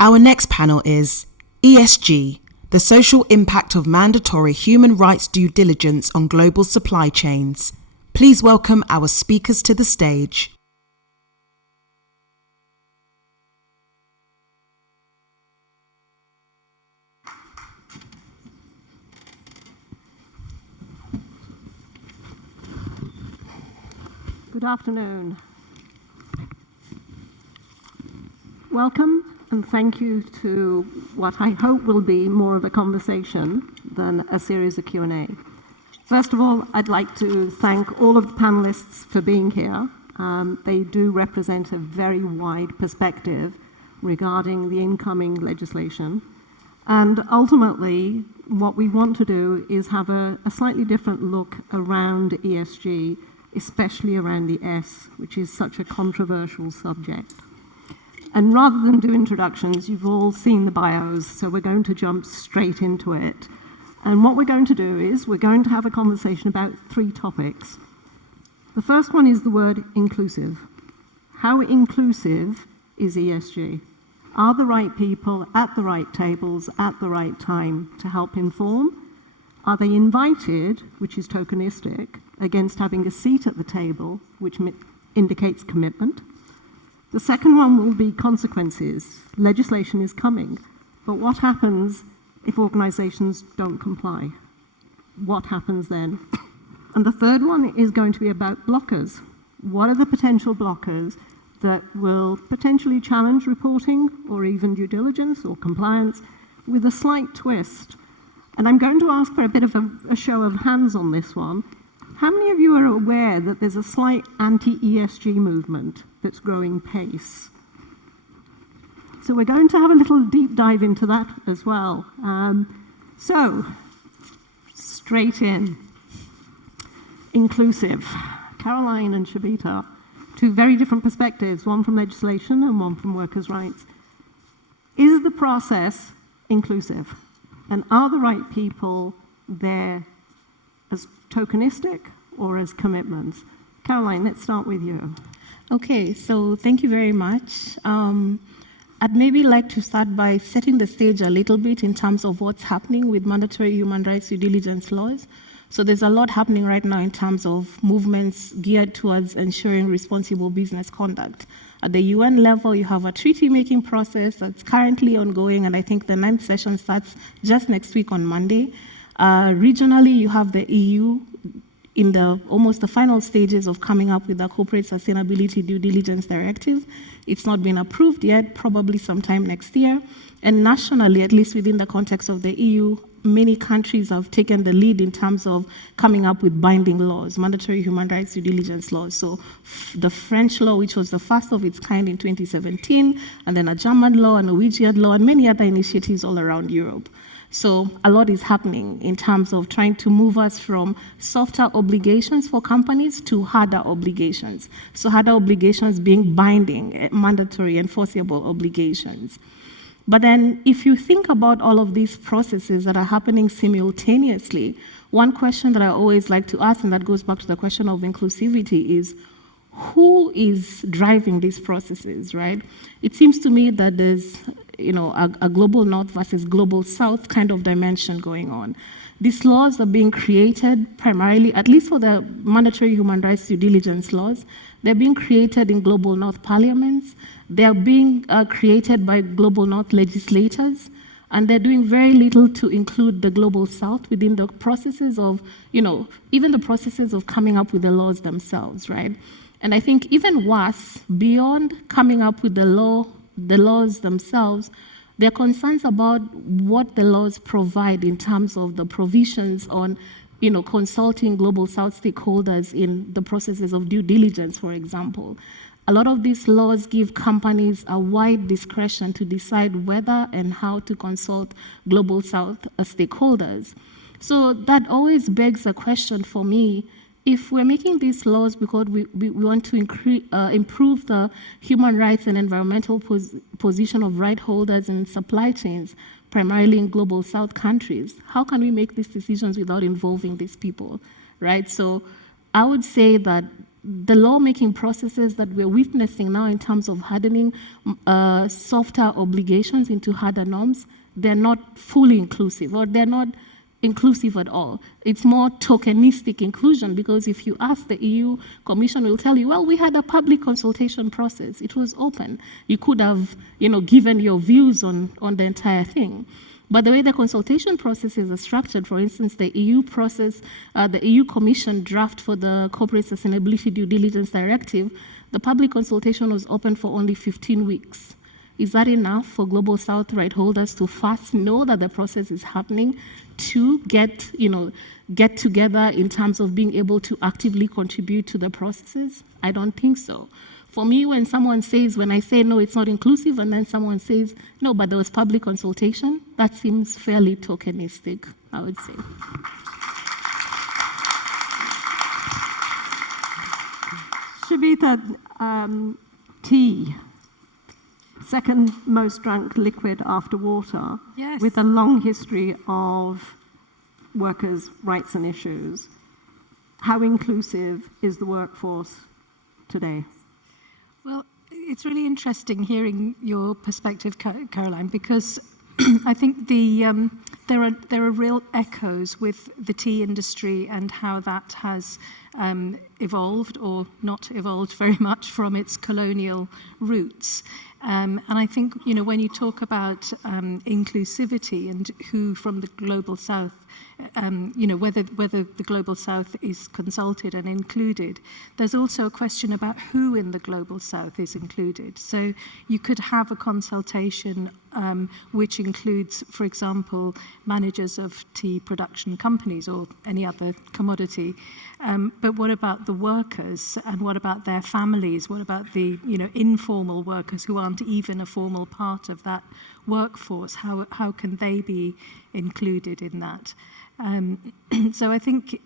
Our next panel is ESG, the social impact of mandatory human rights due diligence on global supply chains. Please welcome our speakers to the stage. Good afternoon. Welcome and thank you to what I hope will be more of a conversation than a series of Q&A. First of all, I'd like to thank all of the panelists for being here. They do represent a very wide perspective regarding the incoming legislation. And ultimately, what we want to do is have a slightly different look around ESG, especially around the S, which is such a controversial subject. And rather than do introductions, you've all seen the bios, so we're going to jump straight into it. And what we're going to do is we're going to have a conversation about 3 topics. The first one is the word inclusive. How inclusive is ESG? Are the right people at the right tables at the right time to help inform? Are they invited, which is tokenistic, against having a seat at the table, which indicates commitment? The second one will be consequences. Legislation is coming, but what happens if organizations don't comply? What happens then? And the third one is going to be about blockers. What are the potential blockers that will potentially challenge reporting or even due diligence or compliance with a slight twist? And I'm going to ask for a bit of a show of hands on this one. How many of you are aware that there's a slight anti-ESG movement that's growing pace? So we're going to have a little deep dive into that as well. So, straight in. Inclusive. Caroline and Sabita, 2 very different perspectives, one from legislation and one from workers' rights. Is the process inclusive? And are the right people there as tokenistic or as commitments? Caroline, let's start with you. Okay, so thank you very much. I'd maybe like to start by setting the stage a little bit in terms of what's happening with mandatory human rights due diligence laws. So there's a lot happening right now in terms of movements geared towards ensuring responsible business conduct. At the UN level, you have a treaty-making process that's currently ongoing, and I think the 9th session starts just next week on Monday. Regionally, you have the EU in almost the final stages of coming up with the Corporate Sustainability Due Diligence Directive. It's not been approved yet, probably sometime next year. And nationally, at least within the context of the EU, many countries have taken the lead in terms of coming up with binding laws, mandatory human rights due diligence laws. So the French law, which was the first of its kind in 2017, and then a German law, a Norwegian law, and many other initiatives all around Europe. So a lot is happening in terms of trying to move us from softer obligations for companies to harder obligations. So harder obligations being binding, mandatory, enforceable obligations. But then if you think about all of these processes that are happening simultaneously, one question that I always like to ask, and that goes back to the question of inclusivity, is who is driving these processes, right? It seems to me that there's a global north versus global south kind of dimension going on. These laws are being created primarily, at least for the mandatory human rights due diligence laws, they're being created in global north parliaments. They're being created by global north legislators, and they're doing very little to include the global south within the processes of, even the processes of coming up with the laws themselves, right? And I think even worse, beyond coming up with the laws themselves, there are concerns about what the laws provide in terms of the provisions on, consulting global south stakeholders in the processes of due diligence, for example. A lot of these laws give companies a wide discretion to decide whether and how to consult global south stakeholders. So that always begs a question for me. If we're making these laws because we want to improve the human rights and environmental position of right holders in supply chains, primarily in global south countries, how can we make these decisions without involving these people, right? So I would say that the lawmaking processes that we're witnessing now in terms of hardening softer obligations into harder norms, they're not fully inclusive, or they're not inclusive at all. It's more tokenistic inclusion, because if you ask the EU Commission, will tell you, well, we had a public consultation process. It was open. You could have, given your views on the entire thing. But the way the consultation processes are structured, for instance, the EU process, the EU Commission draft for the Corporate Sustainability Due Diligence Directive, the public consultation was open for only 15 weeks. Is that enough for Global South right holders to first know that the process is happening, to get together in terms of being able to actively contribute to the processes? I don't think so. For me, when I say no, it's not inclusive, and then someone says, no, but there was public consultation, that seems fairly tokenistic, I would say. Sabita, tea. Second most drunk liquid after water, yes, with a long history of workers' rights and issues. How inclusive is the workforce today? Well, it's really interesting hearing your perspective, Caroline, because I think there are real echoes with the tea industry and how that has evolved, or not evolved very much, from its colonial roots. And I think, when you talk about inclusivity and who from the Global South, whether the Global South is consulted and included, there's also a question about who in the Global South is included. So you could have a consultation which includes, for example, managers of tea production companies or any other commodity. But what about the workers, and what about their families? What about the informal workers who aren't even a formal part of that workforce? How can they be included in that? So I think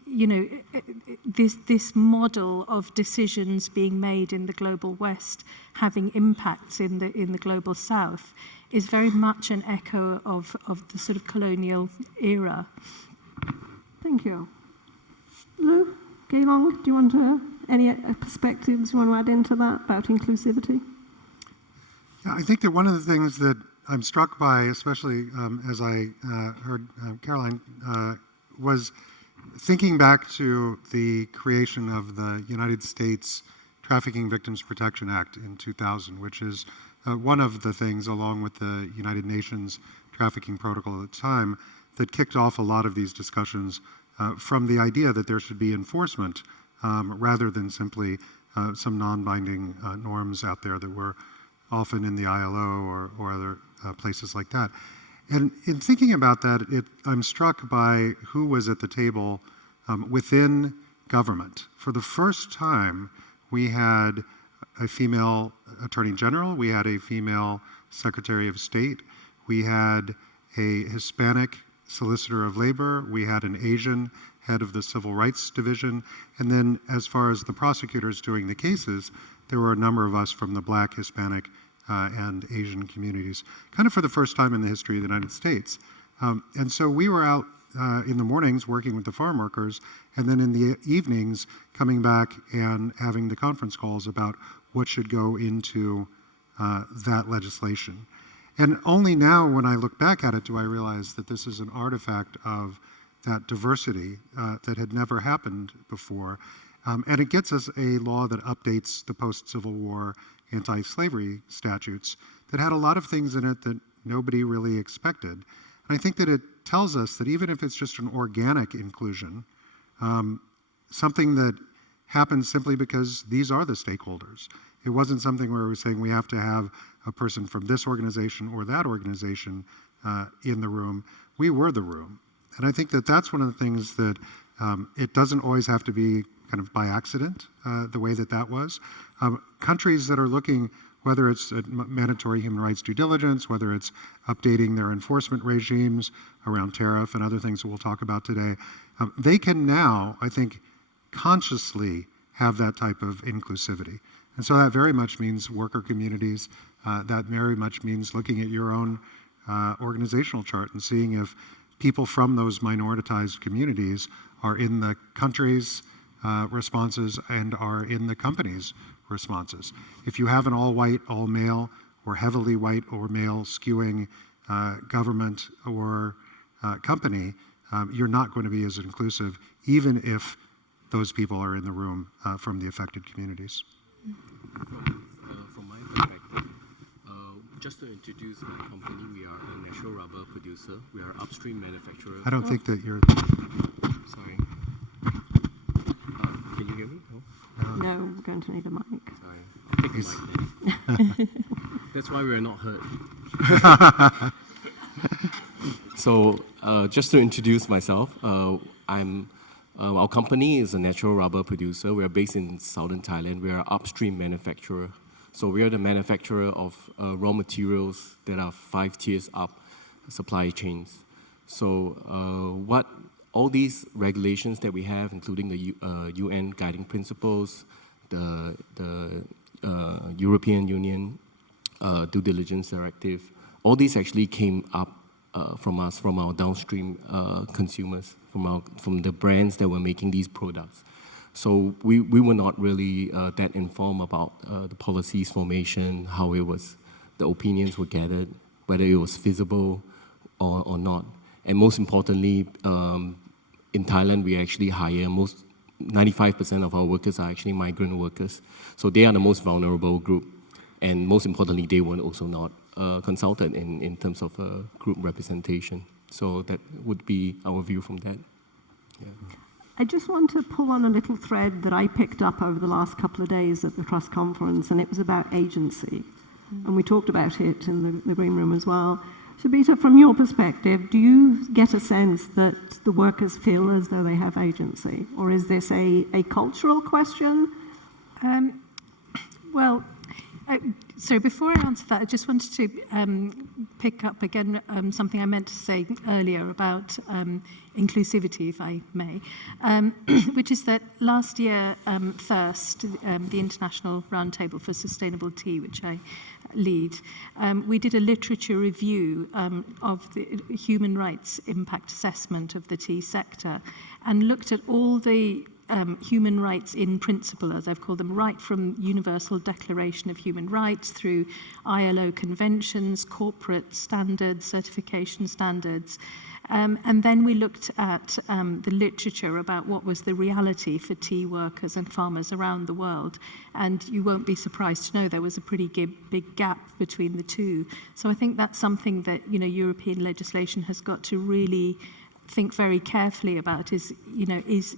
this model of decisions being made in the Global West having impacts in the Global South is very much an echo of the sort of colonial era. Thank you. Lou, Keelong, do you want any perspectives you want to add into that about inclusivity? Yeah, I think that one of the things that I'm struck by, especially as I heard Caroline, was thinking back to the creation of the United States Trafficking Victims Protection Act in 2000, which is one of the things, along with the United Nations Trafficking Protocol at the time, that kicked off a lot of these discussions from the idea that there should be enforcement rather than simply some non-binding norms out there that were often in the ILO or other places like that. And in thinking about that, I'm struck by who was at the table within government. For the first time, we had a female Attorney General, we had a female Secretary of State, we had a Hispanic Solicitor of Labor, we had an Asian head of the Civil Rights Division, and then as far as the prosecutors doing the cases, there were a number of us from the Black, Hispanic, and Asian communities, kind of for the first time in the history of the United States. And so we were out in the mornings working with the farm workers, and then in the evenings coming back and having the conference calls about what should go into that legislation. And only now, when I look back at it, do I realize that this is an artifact of that diversity that had never happened before. And it gets us a law that updates the post-Civil War anti-slavery statutes that had a lot of things in it that nobody really expected. And I think that it tells us that even if it's just an organic inclusion, something that happens simply because these are the stakeholders. It wasn't something where we were saying we have to have a person from this organization or that organization in the room. We were the room. And I think that that's one of the things that it doesn't always have to be kind of by accident, the way that was. Countries that are looking, whether it's mandatory human rights due diligence, whether it's updating their enforcement regimes around tariff and other things that we'll talk about today, they can now, I think, consciously have that type of inclusivity. And so that very much means worker communities. That very much means looking at your own organizational chart and seeing if people from those minoritized communities are in the countries responses and are in the company's responses. If you have an all-white, all-male, or heavily white or male skewing government or company, you're not going to be as inclusive, even if those people are in the room from the affected communities. From my perspective, just to introduce my company, we are a natural rubber producer. We are upstream manufacturer. I don't think that you're... Sorry. Can you hear me? No, we're going to need a mic. Sorry. I'll take the mic then. That's why we're not heard. So, just to introduce myself, our company is a natural rubber producer. We are based in southern Thailand. We are an upstream manufacturer. So we are the manufacturer of raw materials that are 5 tiers up supply chains. So what all these regulations that we have, including the UN guiding principles, the European Union due diligence directive, all these actually came up from us, from our downstream consumers, from the brands that were making these products. So we were not really that informed about the policies formation, how it was, the opinions were gathered, whether it was feasible or not. And most importantly, in Thailand, we actually hire 95% of our workers are actually migrant workers. So they are the most vulnerable group. And most importantly, they were also not consulted in terms of group representation. So that would be our view from that. Yeah. I just want to pull on a little thread that I picked up over the last couple of days at the Trust Conference, and it was about agency. And we talked about it in the Green Room as well. Sabita, from your perspective, do you get a sense that the workers feel as though they have agency? Or is this a cultural question? So before I answer that, I just wanted to pick up again something I meant to say earlier about inclusivity, if I may, which is that last year, Thirst, the International Roundtable for Sustainable Tea, which I lead, we did a literature review of the human rights impact assessment of the tea sector and looked at all the human rights in principle, as I've called them, right from Universal Declaration of Human Rights through ILO conventions, corporate standards, certification standards. And then we looked at the literature about what was the reality for tea workers and farmers around the world. And you won't be surprised to know there was a pretty big gap between the two. So I think that's something that, European legislation has got to really think very carefully about is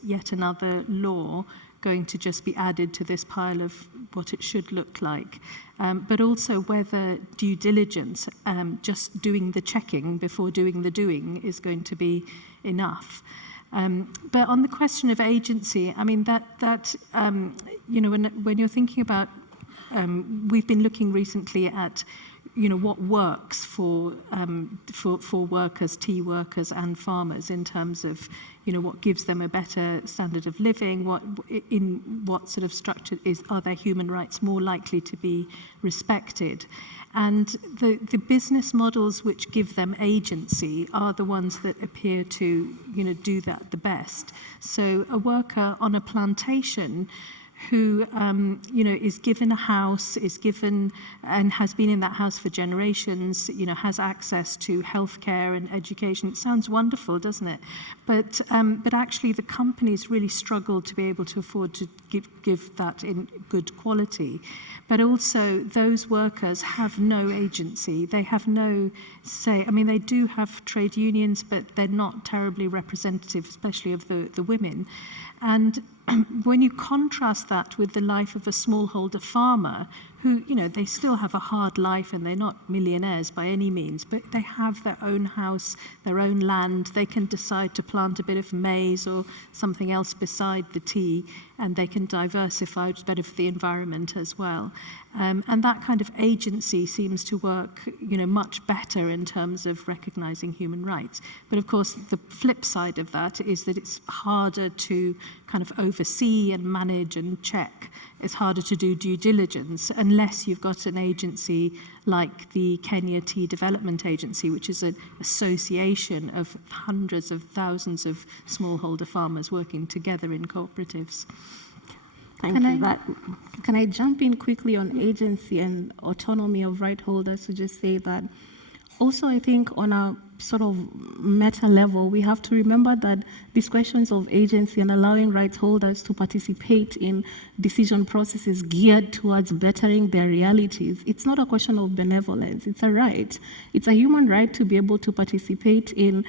yet another law going to just be added to this pile of what it should look like, but also whether due diligence, just doing the checking before doing the doing is going to be enough. But on the question of agency, I mean, when you're thinking about, we've been looking recently at what works for workers, tea workers and farmers in terms of, what gives them a better standard of living, what sort of structure are their human rights more likely to be respected. And the business models which give them agency are the ones that appear to, do that the best. So a worker on a plantation who, is given a house, is given and has been in that house for generations, has access to healthcare and education. It sounds wonderful, doesn't it? But actually the companies really struggle to be able to afford to give that in good quality. But also those workers have no agency. They have no say. I mean, they do have trade unions, but they're not terribly representative, especially of the women. And when you contrast that with the life of a smallholder farmer who, they still have a hard life and they're not millionaires by any means, but they have their own house, their own land. They can decide to plant a bit of maize or something else beside the tea, and they can diversify, which is better for the environment as well. And that kind of agency seems to work, much better in terms of recognizing human rights. But of course, the flip side of that is that it's harder to kind of oversee and manage and check it's harder to do due diligence unless you've got an agency like the Kenya Tea Development Agency, which is an association of hundreds of thousands of smallholder farmers working together in cooperatives. Can I jump in quickly on agency and autonomy of right holders to just say that also I think on a sort of meta level, we have to remember that these questions of agency and allowing rights holders to participate in decision processes geared towards bettering their realities, it's not a question of benevolence, it's a right. It's a human right to be able to participate in,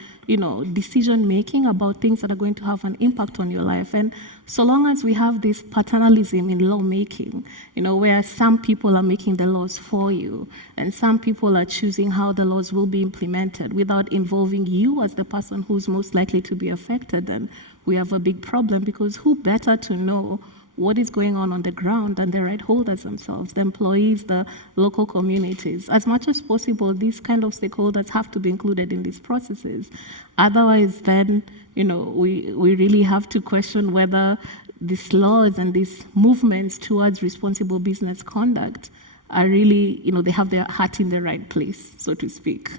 decision making about things that are going to have an impact on your life. And so long as we have this paternalism in lawmaking, where some people are making the laws for you and some people are choosing how the laws will be implemented without involving you as the person who's most likely to be affected, then we have a big problem, because who better to know what is going on the ground than the right holders themselves, the employees, the local communities. As much as possible, these kind of stakeholders have to be included in these processes. Otherwise, then, we really have to question whether these laws and these movements towards responsible business conduct are really, they have their heart in the right place, so to speak.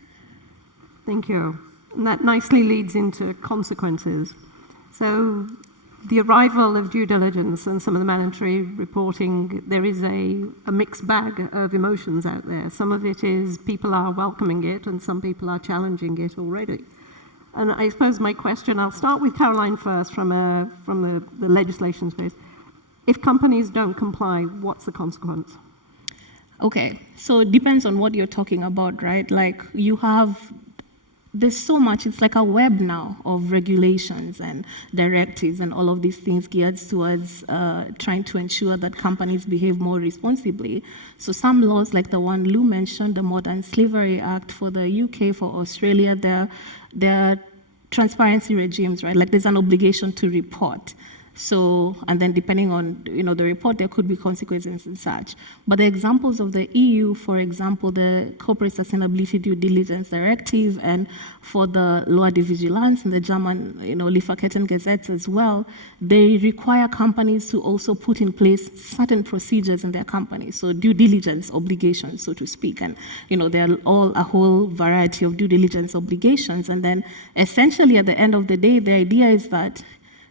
Thank you. And that nicely leads into consequences. So the arrival of due diligence and some of the mandatory reporting, there is a mixed bag of emotions out there. Some of it is people are welcoming it and some people are challenging it already. And I suppose my question, I'll start with Caroline first from the legislation space. If companies don't comply, what's the consequence? Okay, so it depends on what you're talking about, right? Like there's so much, it's like a web now of regulations and directives and all of these things geared towards trying to ensure that companies behave more responsibly. So some laws, like the one Lou mentioned, the Modern Slavery Act for the UK, for Australia, they're transparency regimes, right? Like there's an obligation to report. So, and then depending on, the report, there could be consequences and such. But the examples of the EU, for example, the Corporate Sustainability Due Diligence Directive, and for the Loi de Vigilance and the German, Lieferkettengesetz as well, they require companies to also put in place certain procedures in their companies. So due diligence obligations, so to speak. And, there are a whole variety of due diligence obligations. And then essentially at the end of the day, the idea is that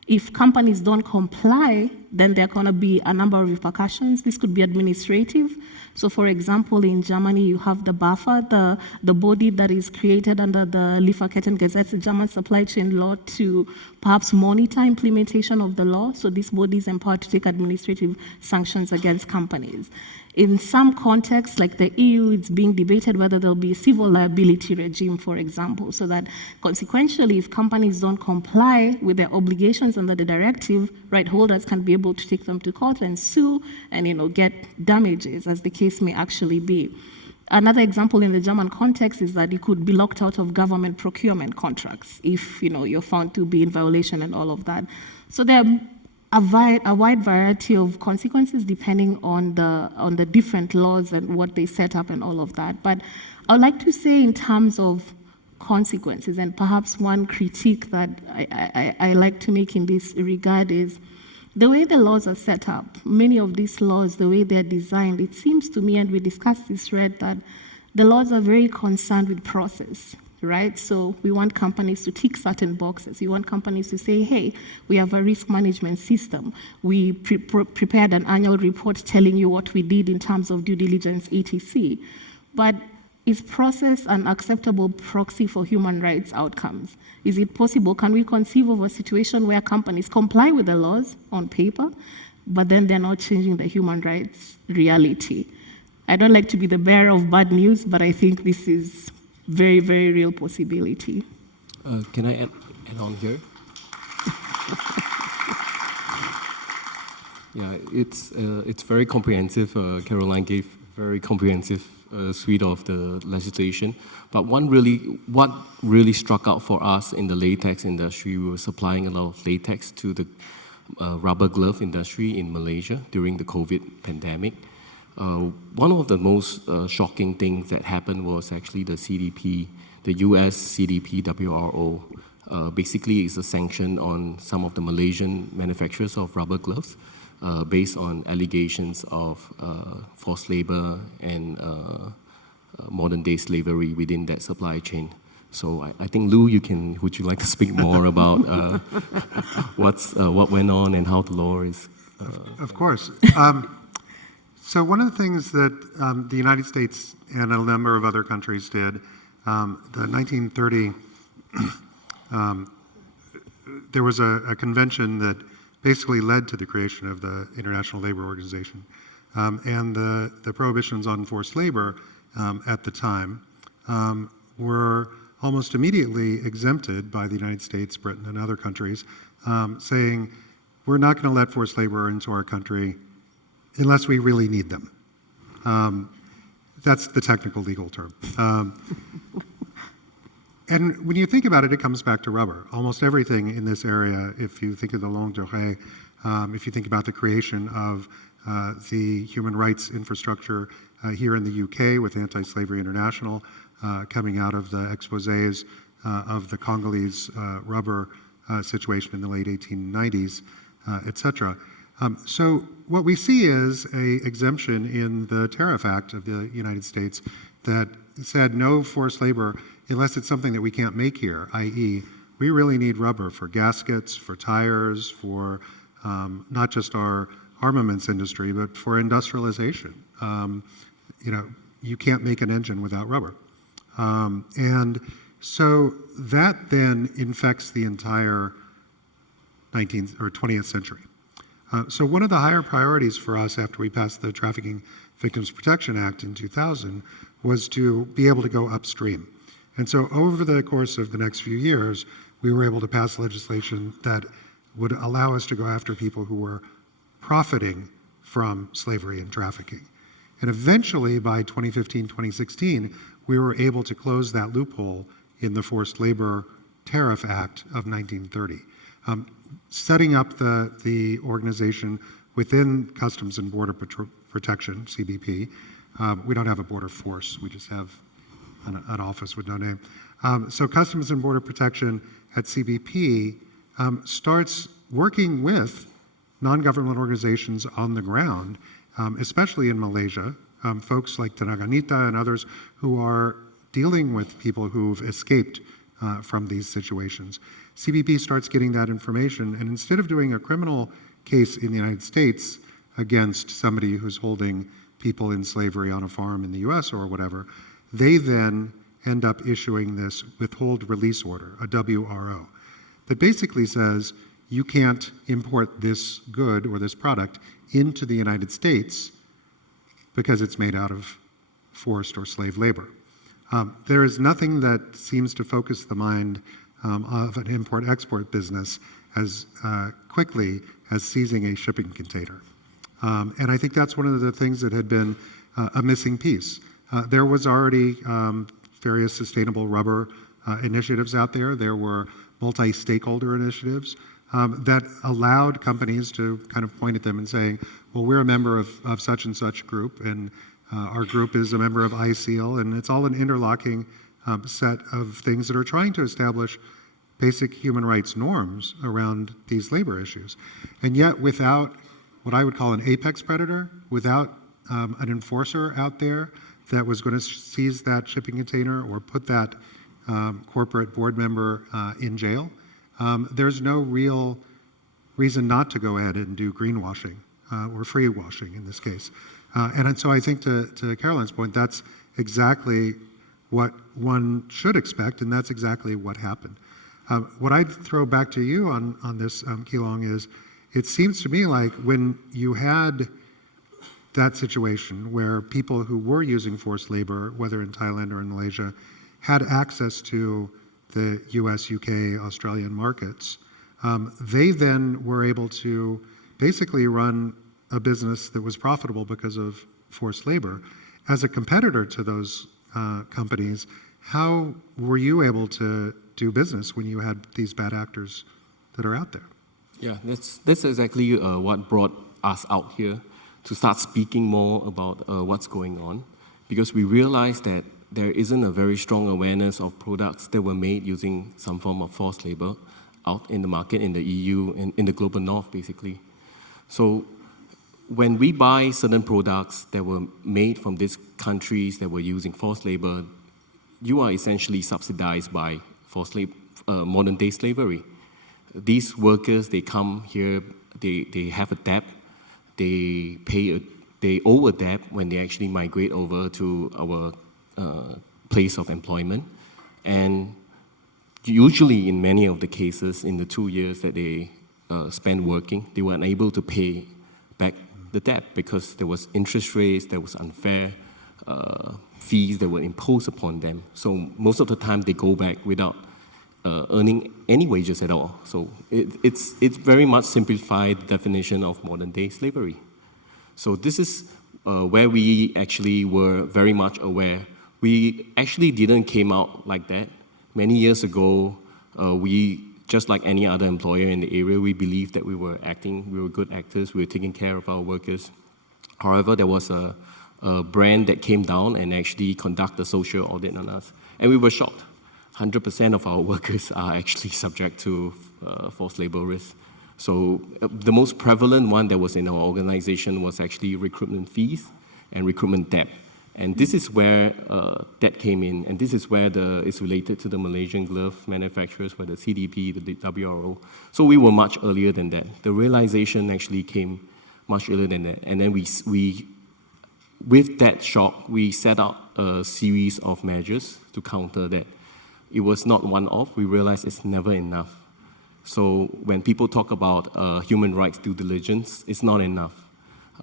if companies don't comply, then there are going to be a number of repercussions. This could be administrative. So, for example, in Germany, you have the BAFA, the body that is created under the Lieferkettengesetz, the German supply chain law, to perhaps monitor implementation of the law. So this body is empowered to take administrative sanctions against companies. In some contexts, like the EU, it's being debated whether there'll be a civil liability regime, for example, so that consequentially, if companies don't comply with their obligations under the directive, right holders can be able to take them to court and sue and, get damages, as the case may actually be. Another example in the German context is that you could be locked out of government procurement contracts if, you're found to be in violation and all of that. So there are a wide variety of consequences depending on the different laws and what they set up and all of that. But I would like to say in terms of consequences, and perhaps one critique that I like to make in this regard is the way the laws are set up. Many of these laws, the way they're designed, it seems to me, and we discussed this thread, that the laws are very concerned with process. Right? So we want companies to tick certain boxes. We want companies to say, hey, we have a risk management system. We prepared an annual report telling you what we did in terms of due diligence, etc. But is process an acceptable proxy for human rights outcomes? Is it possible? Can we conceive of a situation where companies comply with the laws on paper, but then they're not changing the human rights reality? I don't like to be the bearer of bad news, but I think this is very, very real possibility. Can I add on here? Yeah, it's very comprehensive. Caroline gave very comprehensive suite of the legislation. But what really struck out for us in the latex industry, we were supplying a lot of latex to the rubber glove industry in Malaysia during the COVID pandemic. One of the most shocking things that happened was actually the CDP, the US CDP WRO, basically is a sanction on some of the Malaysian manufacturers of rubber gloves based on allegations of forced labor and modern-day slavery within that supply chain. So I think, Lou, would you like to speak more about what went on and how the law is? Of course. So one of the things that the United States and a number of other countries did, the 1930, there was a convention that basically led to the creation of the International Labor Organization. And the prohibitions on forced labor at the time were almost immediately exempted by the United States, Britain, and other countries, saying, we're not going to let forced labor into our country unless we really need them. That's the technical legal term. And when you think about it, it comes back to rubber. Almost everything in this area, if you think of the longue durée, if you think about the creation of the human rights infrastructure here in the UK with Anti-Slavery International, coming out of the exposés of the Congolese rubber situation in the late 1890s, et cetera. So what we see is an exemption in the Tariff Act of the United States that said no forced labor unless it's something that we can't make here, i.e. we really need rubber for gaskets, for tires, for not just our armaments industry, but for industrialization. You can't make an engine without rubber. And so that then infects the entire 19th or 20th century. So one of the higher priorities for us after we passed the Trafficking Victims Protection Act in 2000 was to be able to go upstream. And so over the course of the next few years, we were able to pass legislation that would allow us to go after people who were profiting from slavery and trafficking. And eventually, by 2015, 2016, we were able to close that loophole in the Forced Labor Tariff Act of 1930, setting up the organization within Customs and Border Protection, CBP. We don't have a border force, we just have an office with no name. So Customs and Border Protection at CBP starts working with non-government organizations on the ground, especially in Malaysia, folks like Tenaga Nita and others who are dealing with people who've escaped from these situations. CBP starts getting that information, and instead of doing a criminal case in the United States against somebody who's holding people in slavery on a farm in the US or whatever, they then end up issuing this withhold release order, a WRO, that basically says you can't import this good or this product into the United States because it's made out of forced or slave labor. There is nothing that seems to focus the mind of an import-export business as quickly as seizing a shipping container. And I think that's one of the things that had been a missing piece. There was already various sustainable rubber initiatives out there. There were multi-stakeholder initiatives that allowed companies to kind of point at them and saying, well, we're a member of such and such group, and our group is a member of ISEAL, and it's all an interlocking set of things that are trying to establish basic human rights norms around these labor issues. And yet without what I would call an apex predator, without an enforcer out there that was going to seize that shipping container or put that corporate board member in jail, there's no real reason not to go ahead and do greenwashing or free washing in this case. And so I think to Caroline's point, that's exactly what one should expect, and that's exactly what happened. What I'd throw back to you on this, Keelong, is it seems to me like when you had that situation where people who were using forced labor, whether in Thailand or in Malaysia, had access to the US, UK, Australian markets, they then were able to basically run a business that was profitable because of forced labor. As a competitor to those companies, how were you able to do business when you had these bad actors that are out there? Yeah, that's exactly what brought us out here to start speaking more about what's going on, because we realized that there isn't a very strong awareness of products that were made using some form of forced labor out in the market in the EU and in the global north, basically. So when we buy certain products that were made from these countries that were using forced labor, you are essentially subsidized by modern-day slavery. These workers, they come here, they have a debt, they owe a debt when they actually migrate over to our place of employment. And usually in many of the cases, in the 2 years that they spent working, they were unable to pay back the debt because there was interest rates, there was unfair fees that were imposed upon them. So most of the time they go back without earning any wages at all. So it's very much simplified definition of modern day slavery. So this is where we actually were very much aware. We actually didn't came out like that. Many years ago, just like any other employer in the area, we believed that we were good actors, we were taking care of our workers. However, there was a brand that came down and actually conducted a social audit on us. And we were shocked. 100% of our workers are actually subject to forced labor risk. So the most prevalent one that was in our organization was actually recruitment fees and recruitment debt. And this is where that came in, and this is where it's related to the Malaysian glove manufacturers, where the CDP, the WRO. So we were much earlier than that. The realization actually came much earlier than that. And then we with that shock, we set out a series of measures to counter that. It was not one-off. We realized it's never enough. So when people talk about human rights due diligence, it's not enough.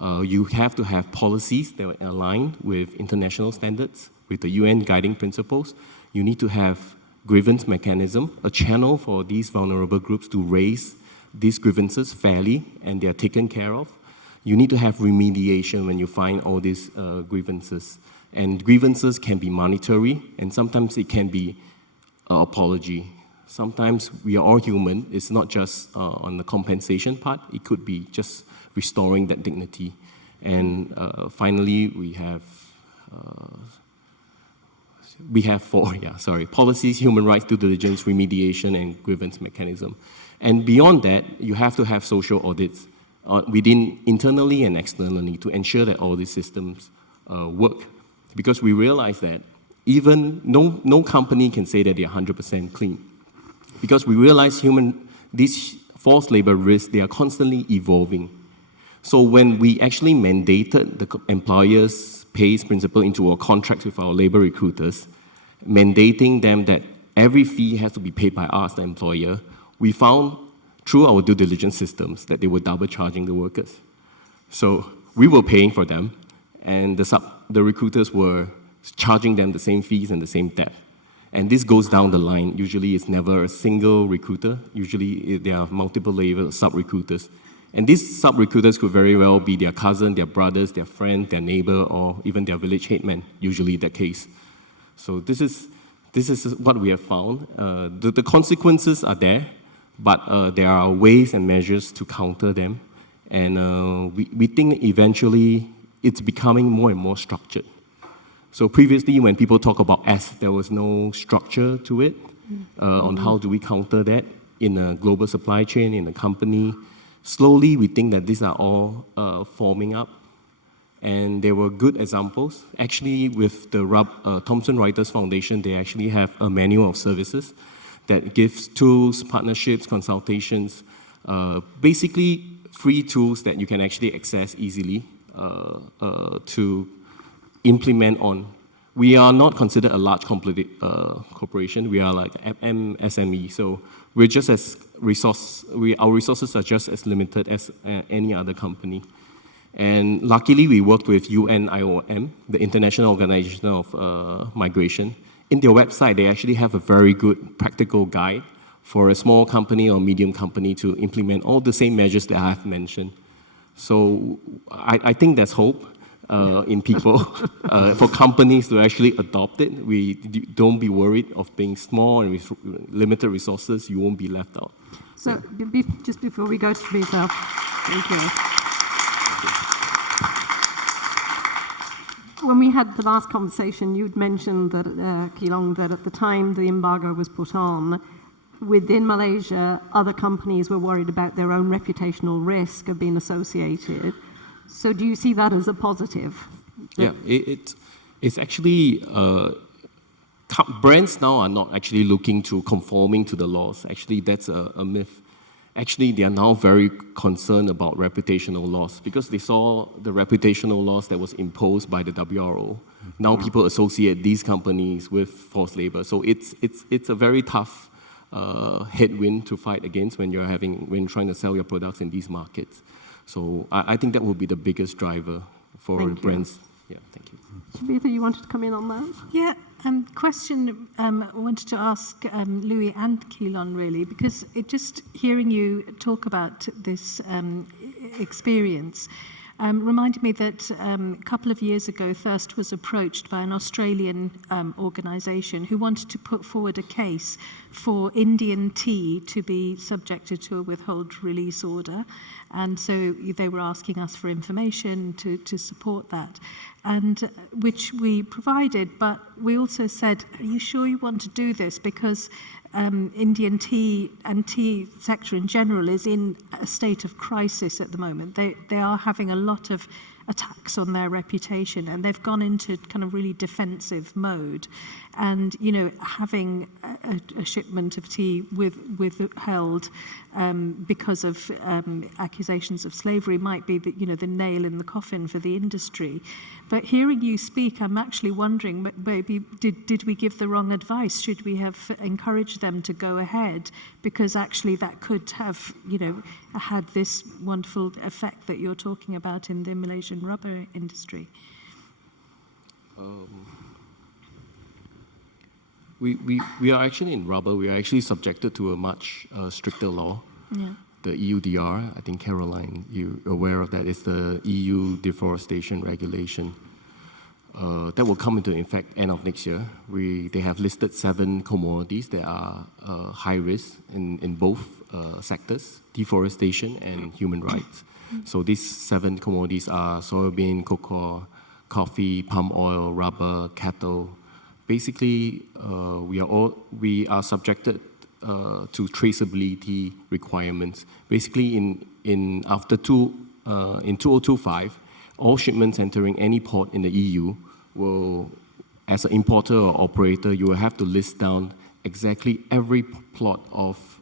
You have to have policies that are aligned with international standards, with the UN guiding principles. You need to have grievance mechanism, a channel for these vulnerable groups to raise these grievances fairly, and they are taken care of. You need to have remediation when you find all these grievances. And grievances can be monetary, and sometimes it can be apology. Sometimes we are all human. It's not just on the compensation part. It could be just restoring that dignity. And finally, we have policies, human rights due diligence, remediation, and grievance mechanism. And beyond that, you have to have social audits within internally and externally to ensure that all these systems work. Because we realize that even no company can say that they're 100% clean. Because we realize these forced labor risks, they are constantly evolving. So when we actually mandated the employer's pays principle into our contracts with our labor recruiters, mandating them that every fee has to be paid by us, the employer, we found through our due diligence systems that they were double charging the workers. So we were paying for them, and the recruiters were charging them the same fees and the same debt. And this goes down the line. Usually it's never a single recruiter. Usually there are multiple layers, sub-recruiters. And these sub-recruiters could very well be their cousin, their brothers, their friend, their neighbor, or even their village headman, usually the case. So this is what we have found. The consequences are there, but there are ways and measures to counter them. And we think eventually it's becoming more and more structured. So previously, when people talk about S, there was no structure to it on how do we counter that in a global supply chain, in a company. Slowly, we think that these are all forming up. And there were good examples. Actually, with the Thomson Reuters Foundation, they actually have a manual of services that gives tools, partnerships, consultations, basically free tools that you can actually access easily to implement on. We are not considered a large corporation. We are like MSME, so we're just as our resources are just as limited as any other company. And luckily, we worked with UNIOM, the International Organization of Migration. In their website, they actually have a very good practical guide for a small company or medium company to implement all the same measures that I have mentioned. So I think there's hope in people for companies to actually adopt it. We don't be worried of being small and with limited resources. You won't be left out. So just before we go to Sabita, thank you. When we had the last conversation, you'd mentioned that, Keelong, that at the time the embargo was put on, within Malaysia, other companies were worried about their own reputational risk of being associated. So do you see that as a positive? Yeah, it's actually, brands now are not actually looking to conforming to the laws. Actually, that's a myth. Actually, they are now very concerned about reputational loss because they saw the reputational loss that was imposed by the WRO. Now people associate these companies with forced labor. So it's a very tough headwind to fight against when you're trying to sell your products in these markets. So I think that will be the biggest driver for brands. Yeah, thank you. Sabita, you wanted to come in on that? Yeah, question I wanted to ask Louis and Keelong really, because just hearing you talk about this experience reminded me that a couple of years ago, Thirst was approached by an Australian organisation who wanted to put forward a case for Indian tea to be subjected to a withhold release order. And so they were asking us for information to support that, and which we provided. But we also said, are you sure you want to do this? Because Indian tea and tea sector in general is in a state of crisis at the moment. They are having a lot of attacks on their reputation, and they've gone into kind of really defensive mode. And having a shipment of tea withheld because of accusations of slavery might be the nail in the coffin for the industry. But hearing you speak, I'm actually wondering, maybe did we give the wrong advice? Should we have encouraged them to go ahead? Because actually that could have had this wonderful effect that you're talking about in the Malaysian rubber industry. We are actually in rubber. We are actually subjected to a much stricter law. Yeah. The EUDR, I think Caroline, you're aware of that. It's the EU deforestation regulation. That will come into effect end of next year. They have listed 7 commodities that are high risk in both sectors, deforestation and human rights. So these 7 commodities are soybean, cocoa, coffee, palm oil, rubber, cattle. Basically, we are subjected to traceability requirements. Basically, in 2025, all shipments entering any port in the EU will, as an importer or operator, you will have to list down exactly every plot of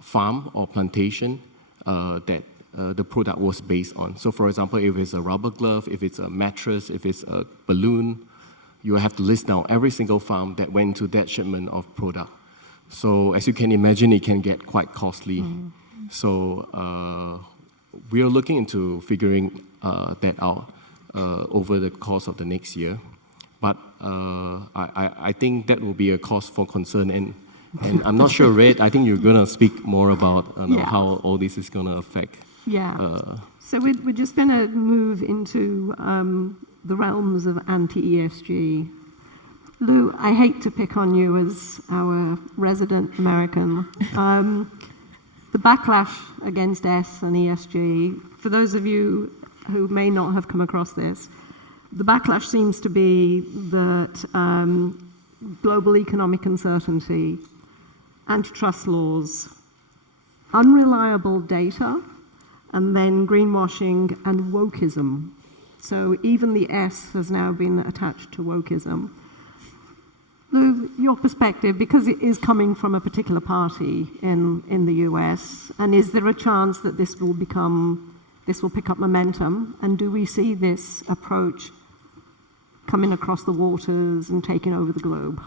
farm or plantation that the product was based on. So, for example, if it's a rubber glove, if it's a mattress, if it's a balloon, you have to list down every single farm that went to that shipment of product. So as you can imagine, it can get quite costly. So we are looking into figuring that out over the course of the next year. But I think that will be a cause for concern. And I'm not sure, Red, I think you're going to speak more about how all this is going to affect. So we're just going to move into the realms of anti-ESG. Lou, I hate to pick on you as our resident American. The backlash against S and ESG, for those of you who may not have come across this, the backlash seems to be that global economic uncertainty, antitrust laws, unreliable data, and then greenwashing and wokeism. So even the S has now been attached to wokeism. Lou, your perspective, because it is coming from a particular party in the US, and is there a chance that this will pick up momentum? And do we see this approach coming across the waters and taking over the globe?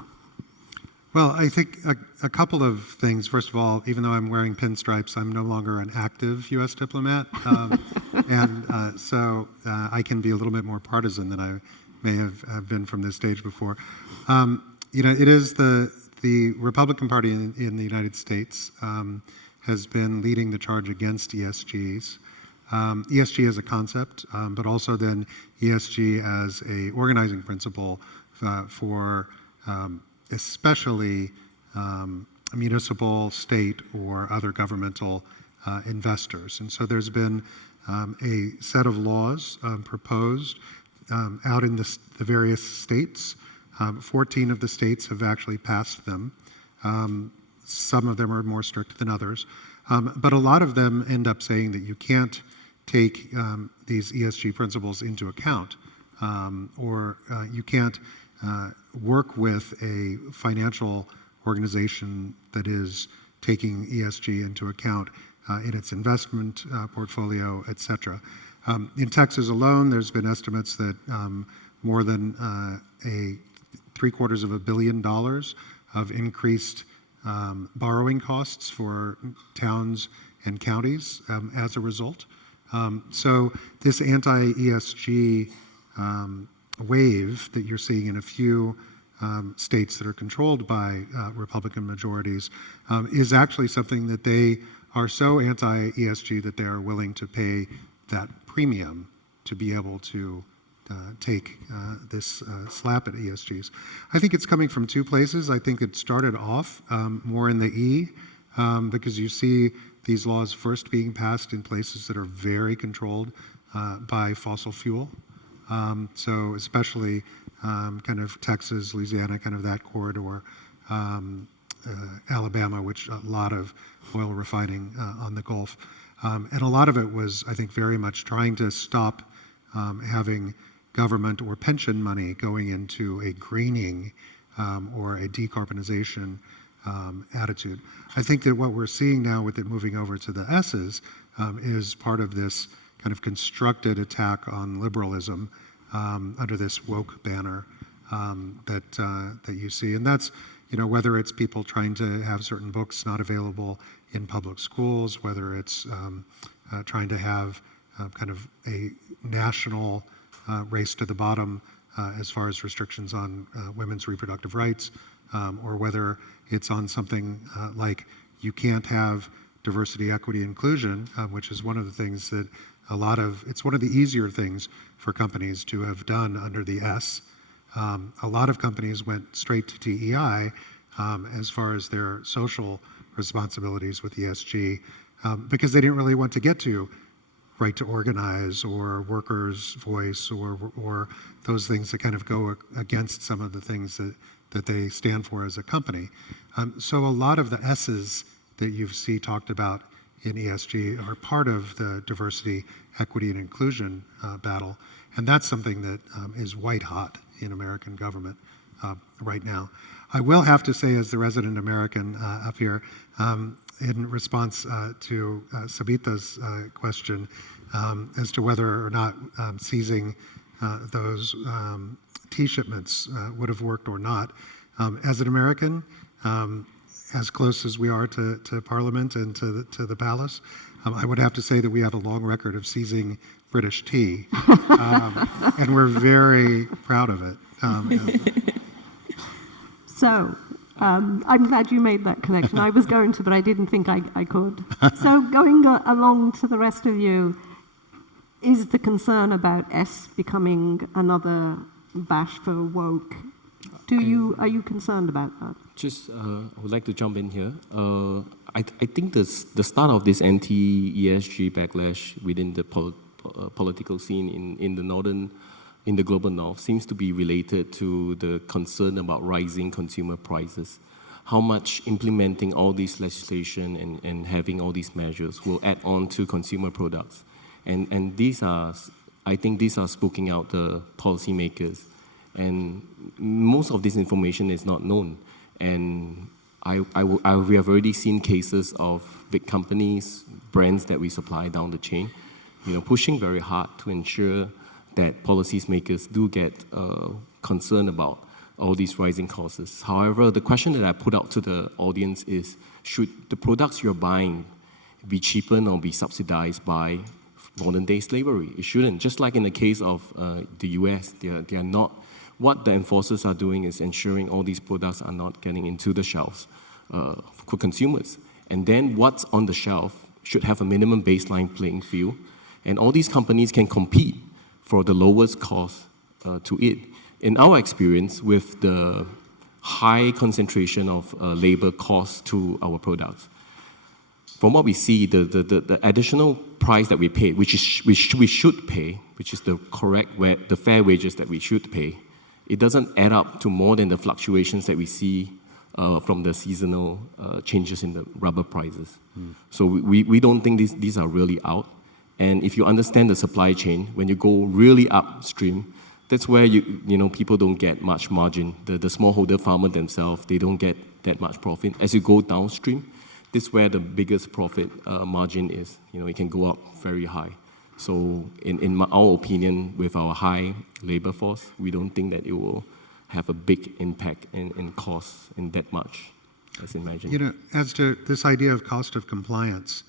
Well, I think a couple of things. First of all, even though I'm wearing pinstripes, I'm no longer an active U.S. diplomat. So I can be a little bit more partisan than I may have been from this stage before. It is the Republican Party in the United States has been leading the charge against ESGs. ESG as a concept, but also then ESG as a organizing principle for especially municipal, state, or other governmental investors. And so there's been a set of laws proposed out in the various states. 14 of the states have actually passed them. Some of them are more strict than others. But a lot of them end up saying that you can't take these ESG principles into account, or you can't work with a financial organization that is taking ESG into account in its investment portfolio, et cetera. In Texas alone, there's been estimates that more than $750 million of increased borrowing costs for towns and counties as a result. So this anti-ESG wave that you're seeing in a few states that are controlled by Republican majorities is actually something that they are so anti-ESG that they are willing to pay that premium to be able to take this slap at ESGs. I think it's coming from two places. I think it started off more in the E, because you see these laws first being passed in places that are very controlled by fossil fuel. So especially kind of Texas, Louisiana, kind of that corridor, Alabama, which a lot of oil refining on the Gulf. And a lot of it was, I think, very much trying to stop having government or pension money going into a greening or a decarbonization attitude. I think that what we're seeing now with it moving over to the S's is part of this kind of constructed attack on liberalism under this woke banner that you see. And that's, whether it's people trying to have certain books not available in public schools, whether it's trying to have kind of a national race to the bottom as far as restrictions on women's reproductive rights, or whether it's on something like you can't have diversity, equity, inclusion, which is one of the things that it's one of the easier things for companies to have done under the S. A lot of companies went straight to DEI as far as their social responsibilities with ESG because they didn't really want to get to right to organize or workers' voice or those things that kind of go against some of the things that they stand for as a company. So a lot of the S's that you see talked about in ESG are part of the diversity, equity, and inclusion battle. And that's something that is white hot in American government right now. I will have to say, as the resident American up here, in response to Sabita's question as to whether or not seizing those tea shipments would have worked or not. As an American, as close as we are to Parliament and to the palace, I would have to say that we have a long record of seizing British tea, and we're very proud of it. So, I'm glad you made that connection. I was going to, but I didn't think I could. So going along to the rest of you, is the concern about S becoming another bash for woke? Are you concerned about that? I would like to jump in here. I think the start of this anti-ESG backlash within the political scene in the global north seems to be related to the concern about rising consumer prices. How much implementing all these legislation and having all these measures will add on to consumer products. And I think these are spooking out the policymakers. And most of this information is not known. And we have already seen cases of big companies, brands that we supply down the chain, pushing very hard to ensure that policymakers do get concerned about all these rising costs. However, the question that I put out to the audience is, should the products you're buying be cheapened or be subsidized by modern-day slavery? It shouldn't. Just like in the case of the US, they are not. What the enforcers are doing is ensuring all these products are not getting into the shelves for consumers. And then what's on the shelf should have a minimum baseline playing field, and all these companies can compete for the lowest cost to it. In our experience, with the high concentration of labor costs to our products, from what we see, the additional price that we pay, which we should pay, which is the fair wages that we should pay, it doesn't add up to more than the fluctuations that we see from the seasonal changes in the rubber prices. So we don't think these are really out. And if you understand the supply chain, when you go really upstream, that's where people don't get much margin. The smallholder farmer themselves, they don't get that much profit. As you go downstream, this is where the biggest profit margin is. It can go up very high. So in our opinion, with our high labor force, we don't think that it will have a big impact in costs in that much, as imagined. As to this idea of cost of compliance,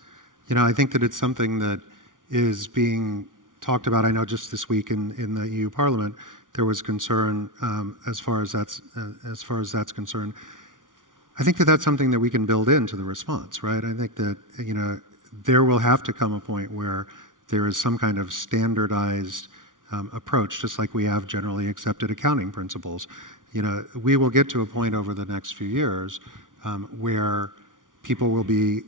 I think that it's something that is being talked about. I know just this week in the EU Parliament, there was concern as far as that's concerned. I think that that's something that we can build into the response, right? I think that there will have to come a point where there is some kind of standardized approach, just like we have generally accepted accounting principles. We will get to a point over the next few years where people will be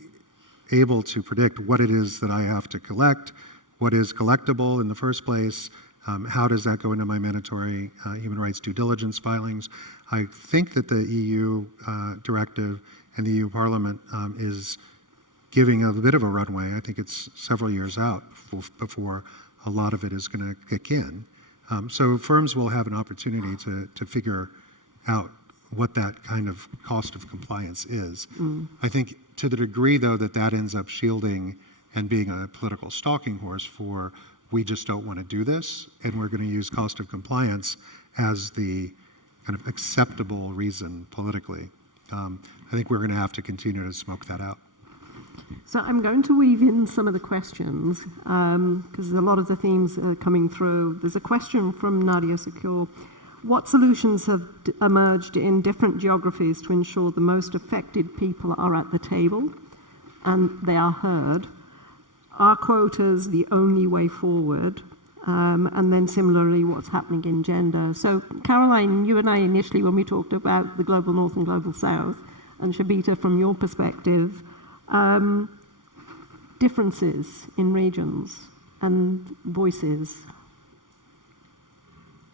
able to predict what it is that I have to collect, what is collectible in the first place, how does that go into my mandatory human rights due diligence filings. I think that the EU directive and the EU Parliament is giving a bit of a runway. I think it's several years out before a lot of it is going to kick in. So firms will have an opportunity to figure out what that kind of cost of compliance is. I think to the degree, though, that ends up shielding and being a political stalking horse for we just don't want to do this, and we're going to use cost of compliance as the kind of acceptable reason politically. I think we're going to have to continue to smoke that out. So I'm going to weave in some of the questions because a lot of the themes are coming through. There's a question from Nadia Secure. What solutions have emerged in different geographies to ensure the most affected people are at the table and they are heard? Are quotas the only way forward? And then similarly, what's happening in gender? So Caroline, you and I initially, when we talked about the Global North and Global South, and Sabita, from your perspective, differences in regions and voices.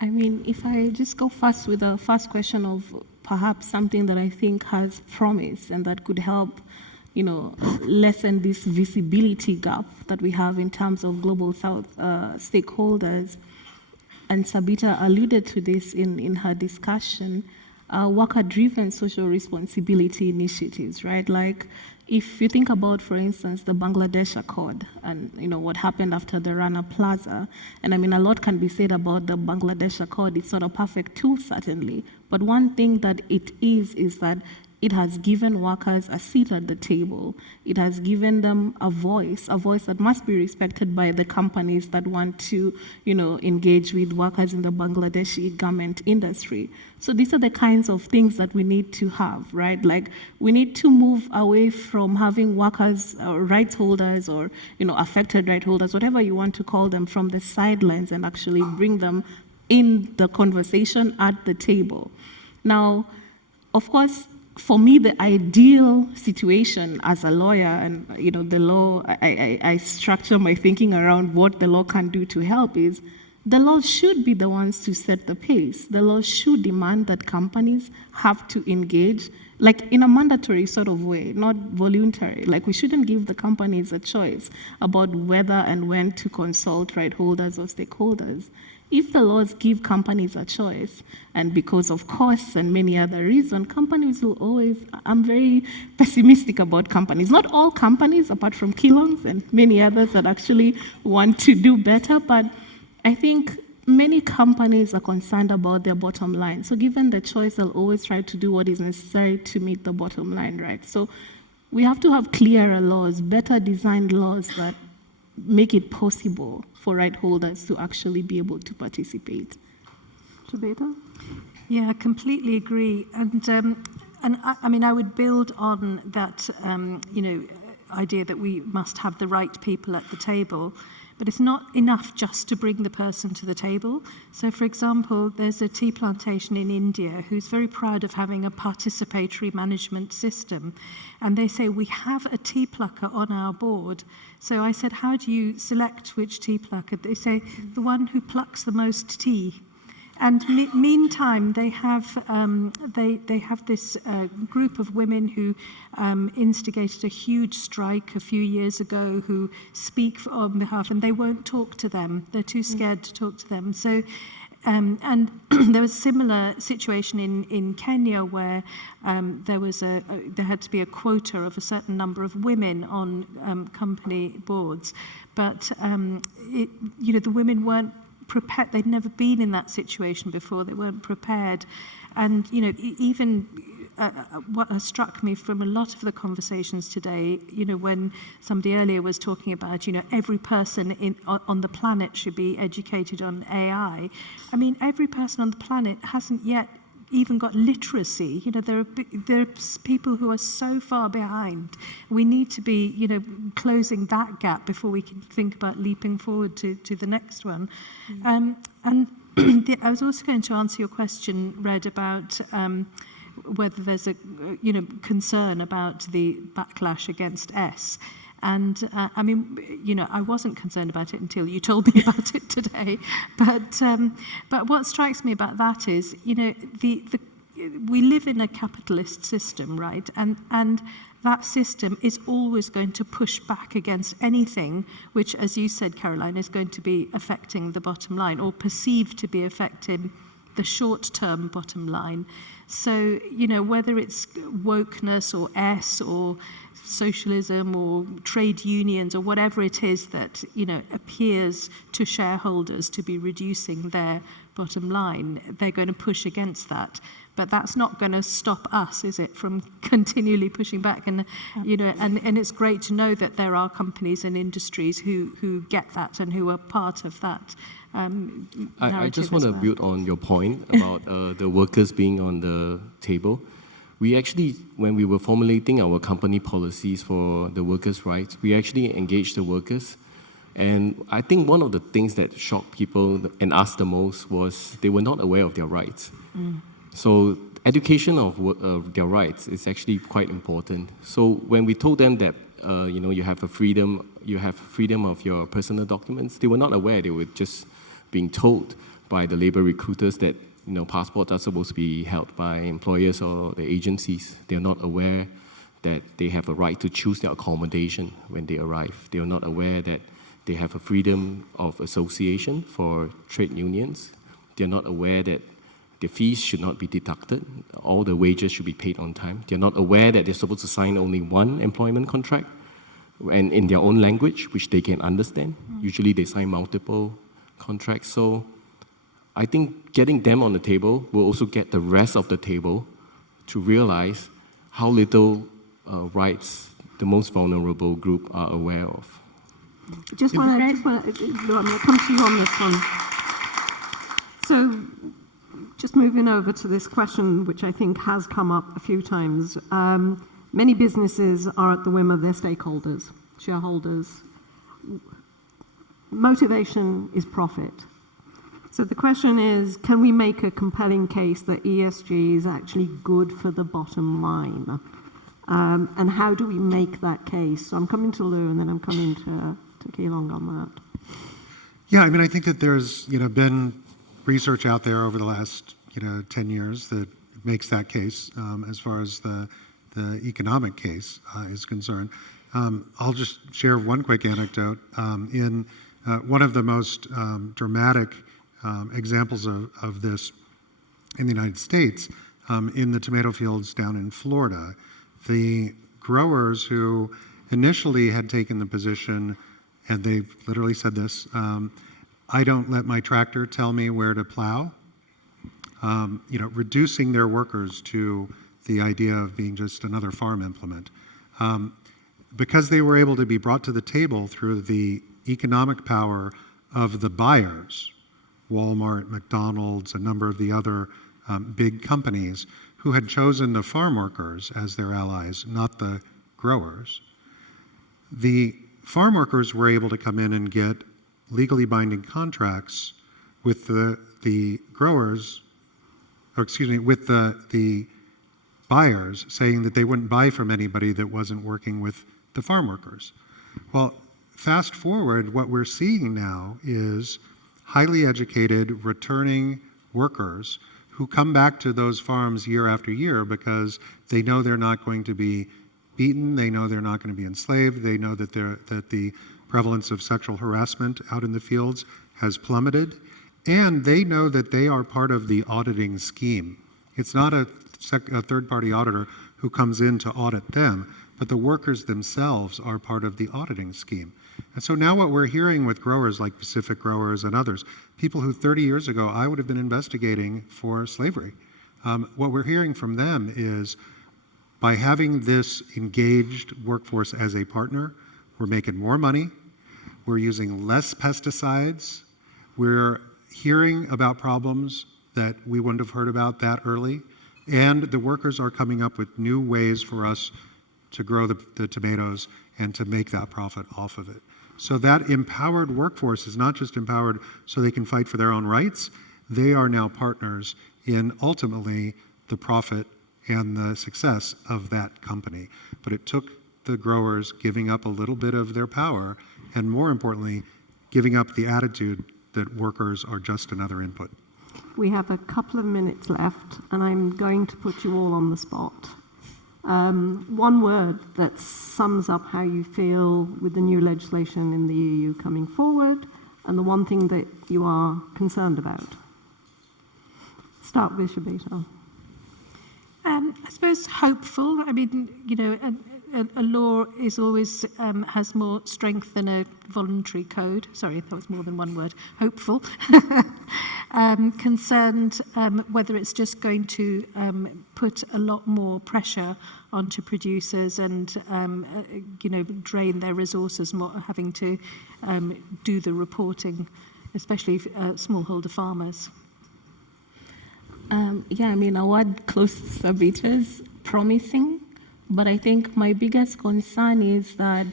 I mean, if I just go first with the first question of perhaps something that I think has promise and that could help, lessen this visibility gap that we have in terms of Global South stakeholders. And Sabita alluded to this in her discussion, worker-driven social responsibility initiatives, right? Like, if you think about, for instance, the Bangladesh Accord and what happened after the Rana Plaza, and I mean, a lot can be said about the Bangladesh Accord. It's not a perfect tool, certainly, but one thing that it is that it has given workers a seat at the table. It has given them a voice that must be respected by the companies that want to, engage with workers in the Bangladeshi garment industry. So these are the kinds of things that we need to have, right? Like, we need to move away from having workers, rights holders, or, affected right holders, whatever you want to call them, from the sidelines and actually bring them in the conversation at the table. Now, of course, for me, the ideal situation as a lawyer, and the law, I structure my thinking around what the law can do to help, is the law should be the ones to set the pace. The law should demand that companies have to engage, like in a mandatory sort of way, not voluntary. Like, we shouldn't give the companies a choice about whether and when to consult right holders or stakeholders. If the laws give companies a choice, and because of costs and many other reasons, companies will always, I'm very pessimistic about companies. Not all companies, apart from Keelong and many others that actually want to do better, but I think many companies are concerned about their bottom line. So given the choice, they'll always try to do what is necessary to meet the bottom line, right? So we have to have clearer laws, better designed laws that make it possible for right holders to actually be able to participate. Sabita? Yeah, I completely agree. And I mean, I would build on that, idea that we must have the right people at the table. But it's not enough just to bring the person to the table. So, for example, there's a tea plantation in India who's very proud of having a participatory management system. And they say, we have a tea plucker on our board. So I said, how do you select which tea plucker? They say, the one who plucks the most tea. And meantime, they have this group of women who instigated a huge strike a few years ago, who speak on behalf, and they won't talk to them. They're too scared to talk to them. So. And there was a similar situation in Kenya where there had to be a quota of a certain number of women on company boards, but the women weren't prepared. They'd never been in that situation before. They weren't prepared, and even. What has struck me from a lot of the conversations today, when somebody earlier was talking about, every person on the planet should be educated on AI. I mean, every person on the planet hasn't yet even got literacy. There are people who are so far behind. We need to be, closing that gap before we can think about leaping forward to the next one. And I was also going to answer your question, Red, about whether there's a concern about the backlash against S. And I wasn't concerned about it until you told me about it today. But what strikes me about that is, we live in a capitalist system, right? And that system is always going to push back against anything which, as you said, Caroline, is going to be affecting the bottom line, or perceived to be affecting the short-term bottom line. So, whether it's wokeness or S or socialism or trade unions or whatever it is that, appears to shareholders to be reducing their bottom line, they're going to push against that. But that's not going to stop us, is it, from continually pushing back? And, and it's great to know that there are companies and industries who get that and who are part of that. I just want to build on your point about the workers being on the table. We actually, when we were formulating our company policies for the workers' rights, we actually engaged the workers. And I think one of the things that shocked people and us the most was they were not aware of their rights. So education of their rights is actually quite important. So when we told them that you have freedom of your personal documents, they were not aware. They were just being told by the labor recruiters that passports are supposed to be held by employers or the agencies. They are not aware that they have a right to choose their accommodation when they arrive. They are not aware that they have a freedom of association for trade unions. They are not aware that their fees should not be deducted. All the wages should be paid on time. They are not aware that they're supposed to sign only one employment contract and in their own language, which they can understand. Usually they sign multiple contracts. So I think getting them on the table will also get the rest of the table to realize how little rights the most vulnerable group are aware of. I'm going to come to you on this one. So, just moving over to this question, which I think has come up a few times. Many businesses are at the whim of their stakeholders, shareholders. Motivation is profit. So the question is, can we make a compelling case that ESG is actually good for the bottom line? And how do we make that case? So I'm coming to Lou, and then I'm coming to Keelong on that. Yeah, I think that there's been research out there over the last 10 years that makes that case as far as the economic case is concerned. I'll just share one quick anecdote. In one of the most dramatic examples of this in the United States, in the tomato fields down in Florida, the growers who initially had taken the position, and they literally said this, I don't let my tractor tell me where to plow, reducing their workers to the idea of being just another farm implement. Because they were able to be brought to the table through the economic power of the buyers, Walmart, McDonald's, a number of the other big companies who had chosen the farm workers as their allies, not the growers. The farm workers were able to come in and get legally binding contracts with the growers, with the buyers, saying that they wouldn't buy from anybody that wasn't working with the farm workers. Well, fast forward, what we're seeing now is highly educated, returning workers who come back to those farms year after year because they know they're not going to be beaten, they know they're not going to be enslaved, they know that the prevalence of sexual harassment out in the fields has plummeted, and they know that they are part of the auditing scheme. It's not a third-party auditor who comes in to audit them, but the workers themselves are part of the auditing scheme. And so now what we're hearing with growers like Pacific Growers and others, people who 30 years ago I would have been investigating for slavery, what we're hearing from them is by having this engaged workforce as a partner, we're making more money, we're using less pesticides, we're hearing about problems that we wouldn't have heard about that early, and the workers are coming up with new ways for us to grow the tomatoes and to make that profit off of it. So that empowered workforce is not just empowered so they can fight for their own rights, they are now partners in ultimately the profit and the success of that company. But it took the growers giving up a little bit of their power, and more importantly, giving up the attitude that workers are just another input. We have a couple of minutes left, and I'm going to put you all on the spot. One word that sums up how you feel with the new legislation in the EU coming forward, and the one thing that you are concerned about. Start with Sabita. I suppose hopeful. I mean, you know, a law is always has more strength than a voluntary code. Sorry, that was more than one word. Hopeful. Concerned whether it's just going to put a lot more pressure onto producers and you know, drain their resources more, having to do the reporting, especially smallholder farmers. Yeah, I mean, a word close to Sabita's promising, but I think my biggest concern is that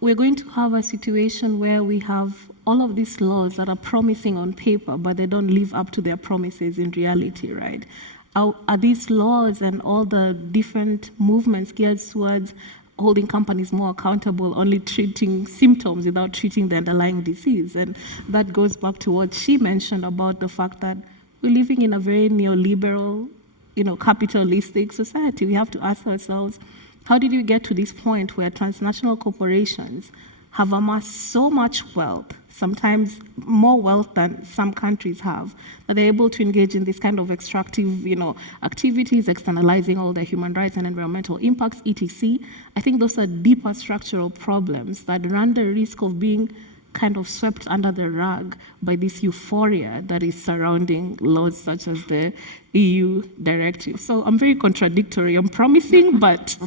we're going to have a situation where we have all of these laws that are promising on paper, but they don't live up to their promises in reality, right? Are these laws and all the different movements geared towards holding companies more accountable, only treating symptoms without treating the underlying disease? And that goes back to what she mentioned about the fact that we're living in a very neoliberal, you know, capitalistic society. We have to ask ourselves, how did you get to this point where transnational corporations have amassed so much wealth, sometimes more wealth than some countries have, that they're able to engage in this kind of extractive, you know, activities, externalizing all their human rights and environmental impacts, etc. I think those are deeper structural problems that run the risk of being kind of swept under the rug by this euphoria that is surrounding laws such as the EU directive. So I'm very contradictory. I'm promising, but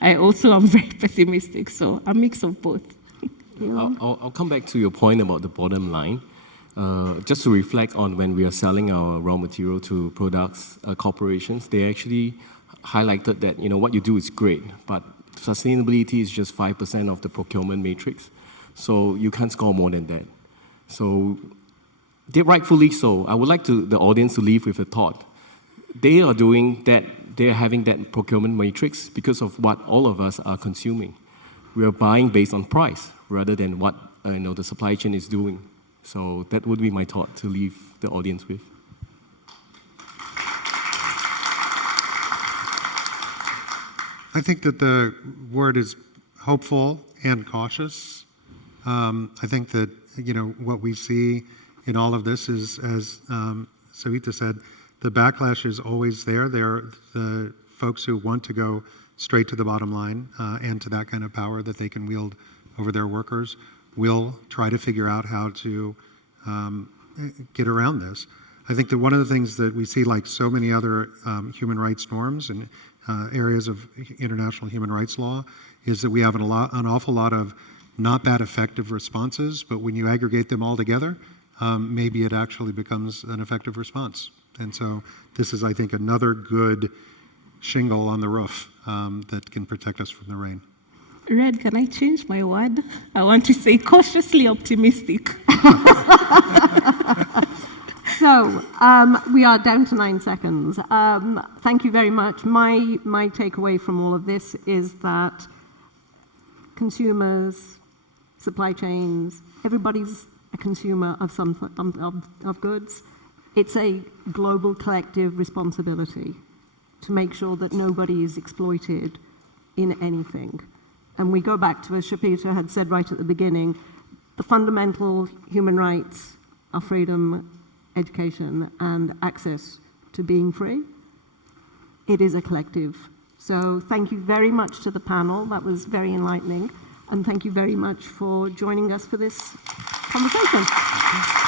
I also am very pessimistic. So a mix of both. I'll come back to your point about the bottom line. Just to reflect on when we are selling our raw material to products, corporations, they actually highlighted that, you know, what you do is great, but sustainability is just 5% of the procurement matrix. So you can't score more than that. So rightfully so. I would like the audience to leave with a thought. They are doing that, they're having that procurement matrix because of what all of us are consuming. We are buying based on price rather than what the supply chain is doing. So that would be my thought to leave the audience with. I think that the word is hopeful and cautious. I think that, you know, what we see in all of this is, as Sabita said, the backlash is always there. There are the folks who want to go straight to the bottom line and to that kind of power that they can wield over their workers will try to figure out how to get around this. I think that one of the things that we see, like so many other human rights norms and areas of international human rights law, is that we have an awful lot of not that effective responses, but when you aggregate them all together, maybe it actually becomes an effective response. And so this is, I think, another good shingle on the roof that can protect us from the rain. Red, can I change my word? I want to say cautiously optimistic. So we are down to 9 seconds. Thank you very much. My takeaway from all of this is that consumers, supply chains, everybody's a consumer of some of goods. it's a global collective responsibility to make sure that nobody is exploited in anything. And we go back to, as Sabita had said right at the beginning, the fundamental human rights are freedom, education, and access to being free. It is a collective. So thank you very much to the panel. That was very enlightening. And thank you very much for joining us for this conversation.